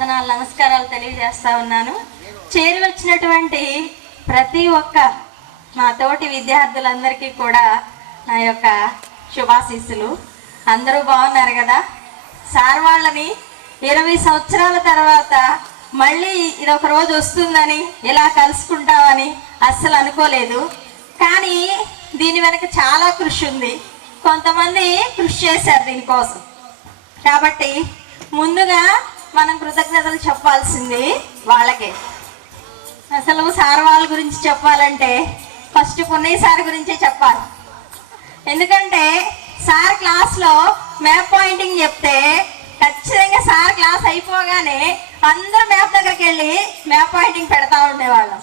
వందనాలు నమస్కారాలు తెలియజేస్తా ఉన్నాను. చేరి వచ్చినటువంటి ప్రతి ఒక్క మా తోటి విద్యార్థులందరికీ కూడా నా యొక్క శుభాశీస్సులు. అందరూ బాగున్నారు కదా? సార్ వాళ్ళని 20 సంవత్సరాల తర్వాత మళ్ళీ ఇదొక రోజు వస్తుందని ఇలా కలుసుకుంటామని అస్సలు అనుకోలేదు. కానీ దీని వెనక చాలా కృషి ఉంది. కొంతమంది కృషి చేశారు దీనికోసం. కాబట్టి ముందుగా మనం కృతజ్ఞతలు చెప్పాల్సింది వాళ్ళకే. అసలు సార్ వాళ్ళ గురించి చెప్పాలంటే ఫస్ట్ పున్నయ్య సార్ గురించే చెప్పాలి. ఎందుకంటే సార్ క్లాస్లో మ్యాప్ పాయింటింగ్ చెప్తే ఖచ్చితంగా సార్ క్లాస్ అయిపోగానే అందరూ మ్యాప్ దగ్గరికి వెళ్ళి మ్యాప్ పాయింటింగ్ పెడతా ఉండేవాళ్ళం.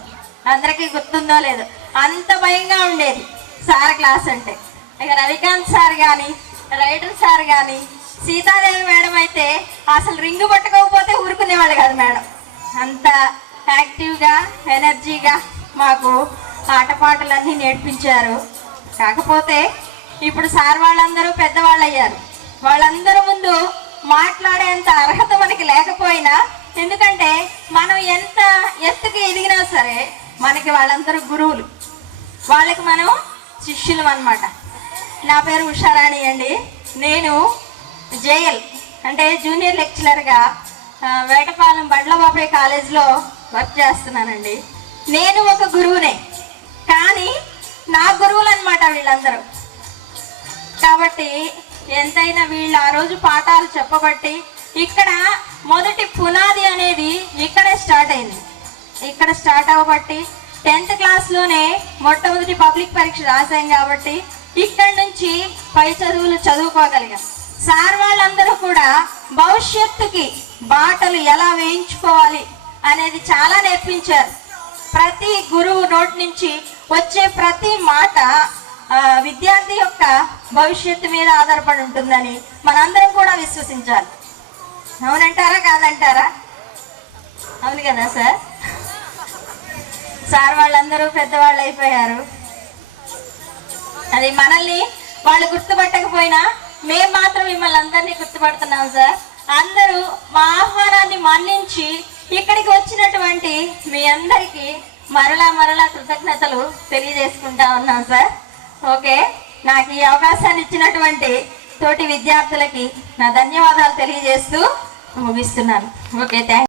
అందరికీ గుర్తుందో లేదో, అంత భయంగా ఉండేది సార్ క్లాస్ అంటే. ఇక రవికాంత్ సార్ కానీ, రైటర్ సార్ కానీ, సీతాదేవి మేడం అయితే అసలు రింగు పట్టుకోకపోతే ఊరుకునేవాళ్ళు కాదు మేడం. అంత యాక్టివ్గా ఎనర్జీగా మాకు ఆటపాటలన్నీ నేర్పించారు. కాకపోతే ఇప్పుడు సార్ వాళ్ళందరూ పెద్దవాళ్ళు అయ్యారు. వాళ్ళందరూ ముందు మాట్లాడేంత అర్హత మనకి లేకపోయినా, ఎందుకంటే మనం ఎంత ఎత్తుకు ఎదిగినా సరే మనకి వాళ్ళందరూ గురువులు, వాళ్ళకి మనం శిష్యులం అన్నమాట. నా పేరు ఉషారాణి అండి. నేను జేఎల్ అంటే జూనియర్ లెక్చరర్గా వేటపాలెం బండ్లబాబాయ్ కాలేజ్లో వర్క్ చేస్తున్నానండి. నేను ఒక గురువునే, కానీ నా గురువులు అన్నమాట వీళ్ళందరూ. కాబట్టి ఎంతైనా వీళ్ళు ఆ రోజు పాఠాలు చెప్పబట్టి ఇక్కడ మొదటి పునాది అనేది ఇక్కడే స్టార్ట్ అయింది. ఇక్కడ స్టార్ట్ అవ్వబట్టి 10th క్లాస్లోనే మొట్టమొదటి పబ్లిక్ పరీక్ష రాసాం. కాబట్టి ఇక్కడి నుంచి పై చదువులు చదువుకోగలిగాం. సార్ వాళ్ళందరూ కూడా భవిష్యత్తుకి బాటలు ఎలా వేయించుకోవాలి అనేది చాలా నేర్పించారు. ప్రతి గురువు నోటి నుంచి వచ్చే ప్రతి మాట విద్యార్థి యొక్క భవిష్యత్తు మీద ఆధారపడి ఉంటుందని మనందరం కూడా విశ్వసించాలి. అవునంటారా కాదంటారా? అవును కదా సార్? సార్ వాళ్ళందరూ పెద్దవాళ్ళు అయిపోయారు. అది మనల్ని వాళ్ళు గుర్తుపట్టకపోయినా మేము మాత్రం మిమ్మల్ని అందరినీ గుర్తుపడుతున్నాం సార్. అందరూ మా ఆహ్వానాన్ని మన్నించి ఇక్కడికి వచ్చినటువంటి మీ అందరికీ మరలా కృతజ్ఞతలు తెలియజేసుకుంటా ఉన్నాం సార్. ఓకే, నాకు ఈ అవకాశాన్ని ఇచ్చినటువంటి తోటి విద్యార్థులకి నా ధన్యవాదాలు తెలియజేస్తూ ముగిస్తున్నాను. Okay, thank